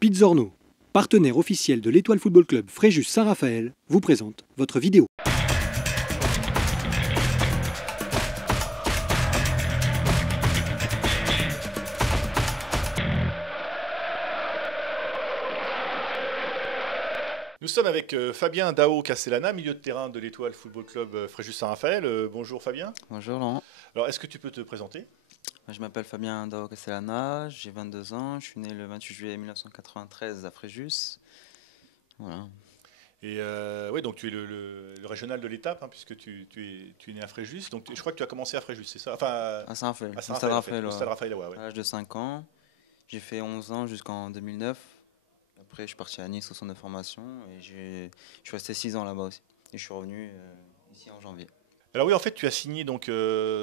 Pizzorno, partenaire officiel de l'Étoile Football Club Fréjus Saint-Raphaël, vous présente votre vidéo. Nous sommes avec Fabien Dao Castellana, milieu de terrain de l'Étoile Football Club Fréjus Saint-Raphaël. Bonjour Fabien. Bonjour Laurent. Alors est-ce que tu peux te présenter? Je m'appelle Fabien Dao Castellana, j'ai 22 ans, je suis né le 28 juillet 1993 à Fréjus. Voilà. Et oui, donc tu es le régional de l'étape, hein, puisque tu es né à Fréjus. Donc je crois que tu as commencé à Fréjus, c'est ça? Enfin, À Saint-Raphaël, à au Stade Saint-Raphaël, Raphaël, au Stade Raphaël, ouais. à l'âge de 5 ans. J'ai fait 11 ans jusqu'en 2009. Après, je suis parti à Nice au centre de formation et je suis resté 6 ans là-bas aussi. Et je suis revenu ici en janvier. Alors oui, en fait, tu as signé donc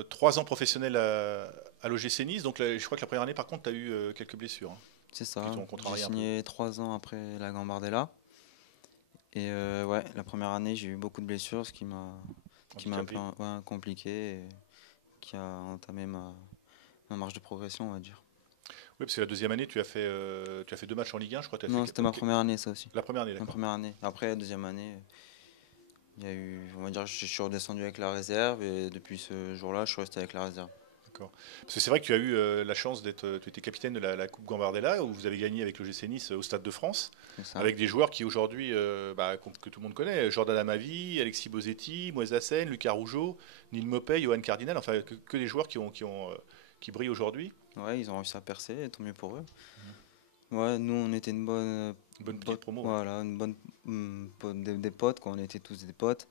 3 ans professionnels à l'OGC Nice. Donc là, je crois que la première année, par contre, tu as eu quelques blessures, hein, C'est ça, qui t'ont contrarié j'ai un peu. signé 3 ans après la Gambardella. Et ouais, la première année, j'ai eu beaucoup de blessures, ce qui m'a un peu compliqué et qui a entamé ma marge de progression, on va dire. Oui, parce que la deuxième année, tu as fait 2 matchs en Ligue 1, je crois. Non, c'était ma première année, ça aussi. La première année, Ma d'accord. première année. Après, la deuxième année, il y a eu, on va dire, je suis redescendu avec la réserve et depuis ce jour-là, je suis resté avec la réserve. D'accord. Parce que c'est vrai que tu as eu la chance d'être, tu étais capitaine de la Coupe Gambardella, où vous avez gagné avec l'OGC Nice au Stade de France, C'est ça. avec des joueurs qui aujourd'hui, que tout le monde connaît, Jordan Amavi, Alexis Bozetti, Moïse Hassen, Lucas Rougeau, Neil Mopey, Johan Cardinal, enfin que des joueurs qui brillent aujourd'hui. Ouais, ils ont réussi à percer, et tant mieux pour eux. Ouais, nous, on était une bonne, Bonne petite promo. Ouais. voilà, une bonne, des potes, quoi. On était tous des potes.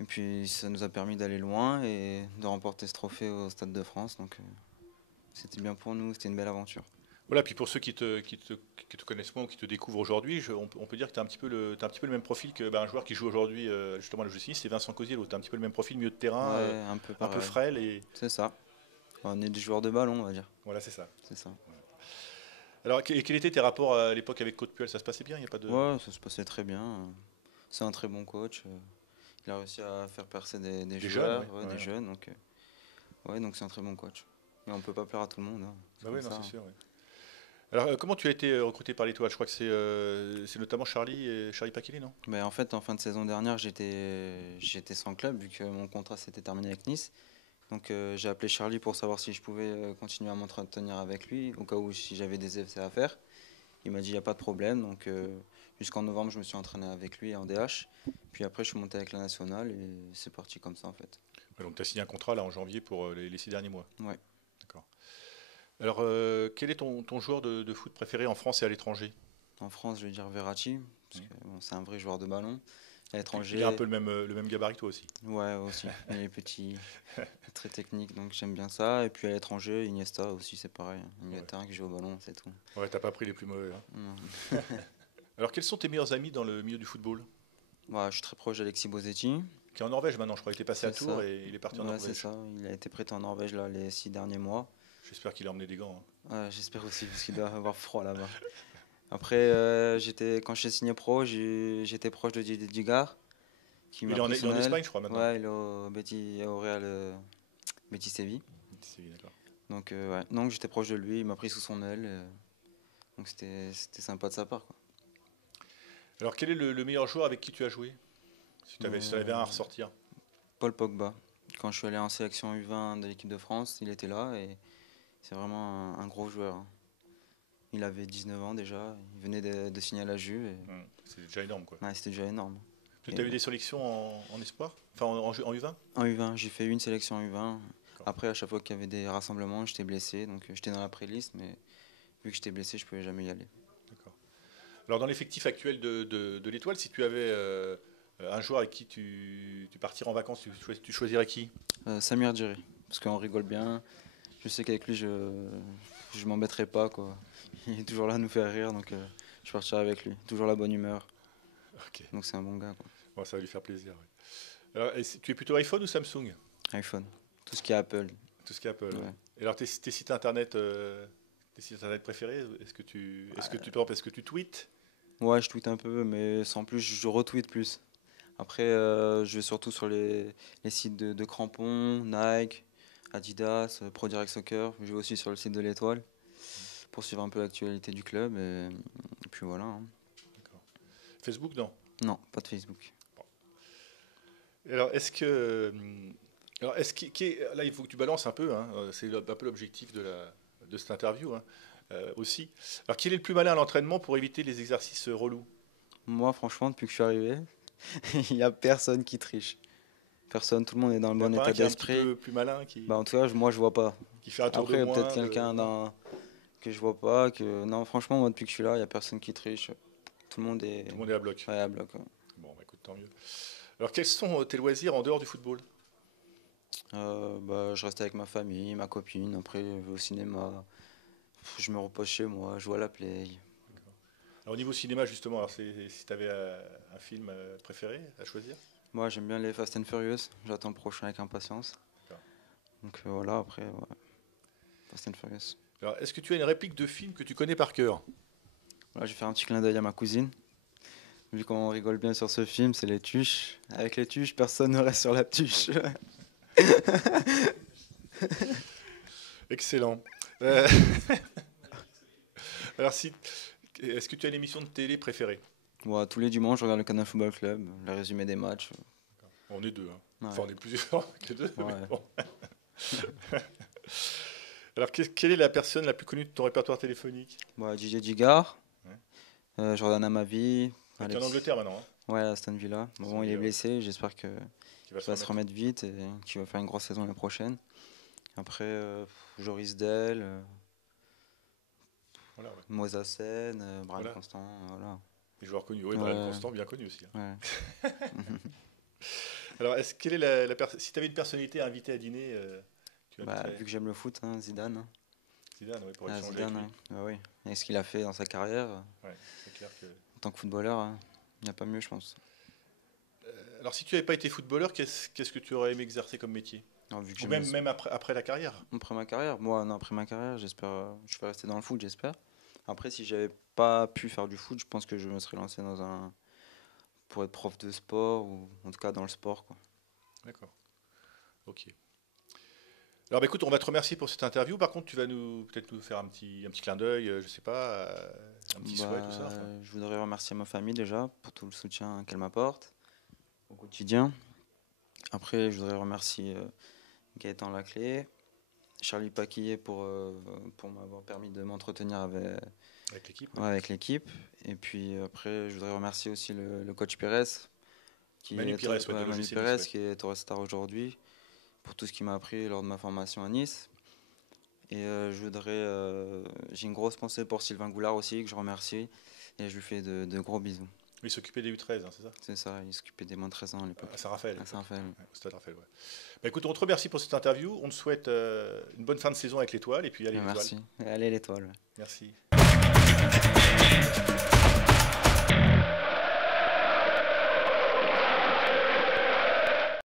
Et puis, ça nous a permis d'aller loin et de remporter ce trophée au Stade de France. Donc, c'était bien pour nous, c'était une belle aventure. Voilà, puis pour ceux qui te connaissent moins ou qui te découvrent aujourd'hui, on peut dire que tu as un petit peu le même profil que un joueur qui joue aujourd'hui justement à l'OGC Nice, c'est Vincent Cosiello. Tu as un petit peu le même profil, milieu de terrain, Ouais, un peu un peu pareil. frêle. Et C'est ça. On est des joueurs de ballon, on va dire. voilà, c'est ça. C'est ça. Alors, quels étaient tes rapports à l'époque avec Claude Puel? Ça se passait bien? Il y a pas de... Ouais, ça se passait très bien. C'est un très bon coach. Il a réussi à faire percer des joueurs, jeunes, ouais. des jeunes. Donc, donc c'est un très bon coach. Et on ne peut pas plaire à tout le monde. Hein. Bah oui, non, ça, c'est sûr. Ouais. Alors, comment tu as été recruté par l'Étoile? Je crois que c'est notamment Charlie Paquelé, non? Mais en fait, en fin de saison dernière, j'étais sans club vu que mon contrat s'était terminé avec Nice. Donc j'ai appelé Charlie pour savoir si je pouvais continuer à m'entretenir avec lui, au cas où si j'avais des essais à faire. Il m'a dit il n'y a pas de problème. Donc jusqu'en novembre, je me suis entraîné avec lui en DH. Puis après, je suis monté avec la nationale et c'est parti comme ça en fait. Ouais, donc, tu as signé un contrat là en janvier pour les 6 derniers mois. Ouais. D'accord. Alors, quel est ton joueur de foot préféré en France et à l'étranger? En France, je vais dire Verratti, parce que bon, c'est un vrai joueur de ballon. À l'étranger. Il a un peu le même gabarit, toi aussi. Ouais, aussi. Il est petit, très technique, donc j'aime bien ça. Et puis à l'étranger, Iniesta aussi, c'est pareil. Un milieu de terrain qui joue au ballon, c'est tout. Ouais, t'as pas pris les plus mauvais. Hein. Non. Alors, quels sont tes meilleurs amis dans le milieu du football? Ouais, je suis très proche d'Alexis Bozetti. Qui est en Norvège maintenant, je crois. Il était passé à C'est Tours ça. et il est parti en Ouais, Norvège. c'est ça. Il a été prêté en Norvège là, les 6 derniers mois. J'espère qu'il a emmené des gants. Hein. Ouais, j'espère aussi, parce qu'il doit avoir froid là-bas. Après, quand j'ai signé pro, j'étais proche de Didier Digard. Qui Il m'a est en pris son aile. Espagne, je crois, maintenant. Ouais, il est au Real Betis Séville. C'est d'accord. Donc, donc j'étais proche de lui, il m'a pris sous son aile. Donc c'était sympa de sa part. Quoi. Alors, quel est le meilleur joueur avec qui tu as joué? Si tu avais un à ressortir. Paul Pogba. Quand je suis allé en sélection U20 de l'équipe de France, il était là et c'est vraiment un gros joueur. Hein. Il avait 19 ans déjà, il venait de signer à la Juve. C'est déjà énorme, quoi. Ouais, c'était déjà énorme. Tu as eu des sélections en espoir? Enfin, en U20? En U20, j'ai fait une sélection U20. Après, à chaque fois qu'il y avait des rassemblements, j'étais blessé, donc j'étais dans la pré-liste, mais vu que j'étais blessé, je ne pouvais jamais y aller. D'accord. Alors, dans l'effectif actuel de l'Étoile, si tu avais un joueur avec qui tu partirais en vacances, tu choisirais qui? Samir Djeri, parce qu'on rigole bien. Je sais qu'avec lui, je ne m'embêterai pas. Quoi. Il est toujours là à nous faire rire, donc je partirai avec lui. Toujours la bonne humeur. Okay. Donc c'est un bon gars. Quoi. Bon, ça va lui faire plaisir. Ouais. Alors, tu es plutôt iPhone ou Samsung? iPhone. Tout ce qui est Apple. Tout ce qui est Apple. Ouais. Et alors, tes sites internet préférés, est-ce que tu tweets? Ouais, je tweete un peu, mais sans plus, je retweete plus. Après, je vais surtout sur les sites de crampons, Nike, Adidas, Pro Direct Soccer. Je vais aussi sur le site de l'Étoile. pour suivre un peu l'actualité du club. Et puis voilà. Hein. Facebook, non? Non, pas de Facebook. Alors, est-ce que là, il faut que tu balances un peu, hein, c'est un peu l'objectif de cette interview, hein, aussi. Alors, qui est le plus malin à l'entraînement pour éviter les exercices relous? Moi, franchement, depuis que je suis arrivé, il n'y a personne qui triche. Personne, tout le monde est dans le Il y a bon pas un état qui est un d'esprit. petit peu plus malin, Bah, en tout cas, moi, je vois pas. qui fait un tour Après, il de y a moins peut-être quelqu'un que je vois pas. Non, franchement, moi, depuis que je suis là, il n'y a personne qui triche. Tout le monde est, Tout le monde est à bloc. ouais, à bloc. Ouais. Bon, bah, écoute, tant mieux. Alors, quels sont tes loisirs en dehors du football? Bah, je reste avec ma famille, ma copine. Après, je vais au cinéma. Je me repose chez moi, je joue à la play. Alors, au niveau cinéma, justement, alors si tu avais un film préféré à choisir? Moi, j'aime bien les Fast and Furious. J'attends le prochain avec impatience. D'accord. Donc voilà, après, ouais. Fast and Furious. Alors, est-ce que tu as une réplique de film que tu connais par cœur? Voilà, je vais faire un petit clin d'œil à ma cousine. Vu qu'on rigole bien sur ce film, c'est les tuches. Avec les tuches, personne ne reste sur la tuche. Excellent. Alors, est-ce que tu as une émission de télé préférée? Moi, tous les dimanches, je regarde le Canal Football Club, le résumé des matchs. On est deux, hein. Ouais. Enfin, on est plusieurs que deux. Ouais. Mais bon. Alors, quelle est la personne la plus connue de ton répertoire téléphonique? Moi, Didier Digard, Ouais. Jordan Amavi. Tu es en Angleterre maintenant, hein, Ouais, Aston Villa. Bon, il est Villa, ouais. blessé, j'espère qu'il qui va va se remettre vite et qu'il va faire une grosse saison l'année prochaine. Après, Joris Del, Voilà, ouais. Moza Sen, Brian Voilà. Constant, voilà. Les joueurs connus. Oui, Ouais. Brian Constant, bien connu aussi, hein. Ouais. Alors, quelle est si tu avais une personnalité à inviter à dîner, tu Bah, inviterais vu que j'aime le foot, hein, Zidane. Hein. Zidane, ouais, pour Ah, échanger Zidane, avec lui. ouais. Ah oui. Et ce qu'il a fait dans sa carrière, Ouais, c'est clair que... en tant que footballeur, hein, il n'y a pas mieux, je pense. Alors, si tu n'avais pas été footballeur, qu'est-ce que tu aurais aimé exercer comme métier? Alors, vu que Ou j'aime même, le- même après la carrière? Après ma carrière, moi, non, après ma carrière, j'espère, je vais rester dans le foot, j'espère. Après, si j'avais pas pu faire du foot, je pense que je me serais lancé pour être prof de sport ou en tout cas dans le sport, quoi. D'accord. Ok. Alors, bah, écoute, on va te remercier pour cette interview. Par contre, tu vas peut-être nous faire un petit clin d'œil, je sais pas, un petit souhait, tout ça. Enfin. Je voudrais remercier ma famille déjà pour tout le soutien qu'elle m'apporte au quotidien. Après, je voudrais remercier Gaëtan Laclé, Charlie Paquillet pour m'avoir permis de m'entretenir Avec l'équipe. ouais, avec l'équipe. Et puis après, je voudrais remercier aussi le coach Pérez, Manu Pires, ouais, de Manu l'OGC Pérez, Nice, ouais. qui est au Star aujourd'hui, pour tout ce qu'il m'a appris lors de ma formation à Nice. Et j'ai une grosse pensée pour Sylvain Goulard aussi, que je remercie. Et je lui fais de gros bisous. Il s'occupait des U13, hein, c'est ça? C'est ça, il s'occupait des moins de 13 ans à l'époque. À Saint-Raphaël. À Saint-Raphaël. Ouais, au Stade Raphaël, ouais. Bah, écoute, on te remercie pour cette interview. On te souhaite une bonne fin de saison avec l'Étoile. Et puis, allez, l'Étoile. Merci. Allez, l'étoile. Merci.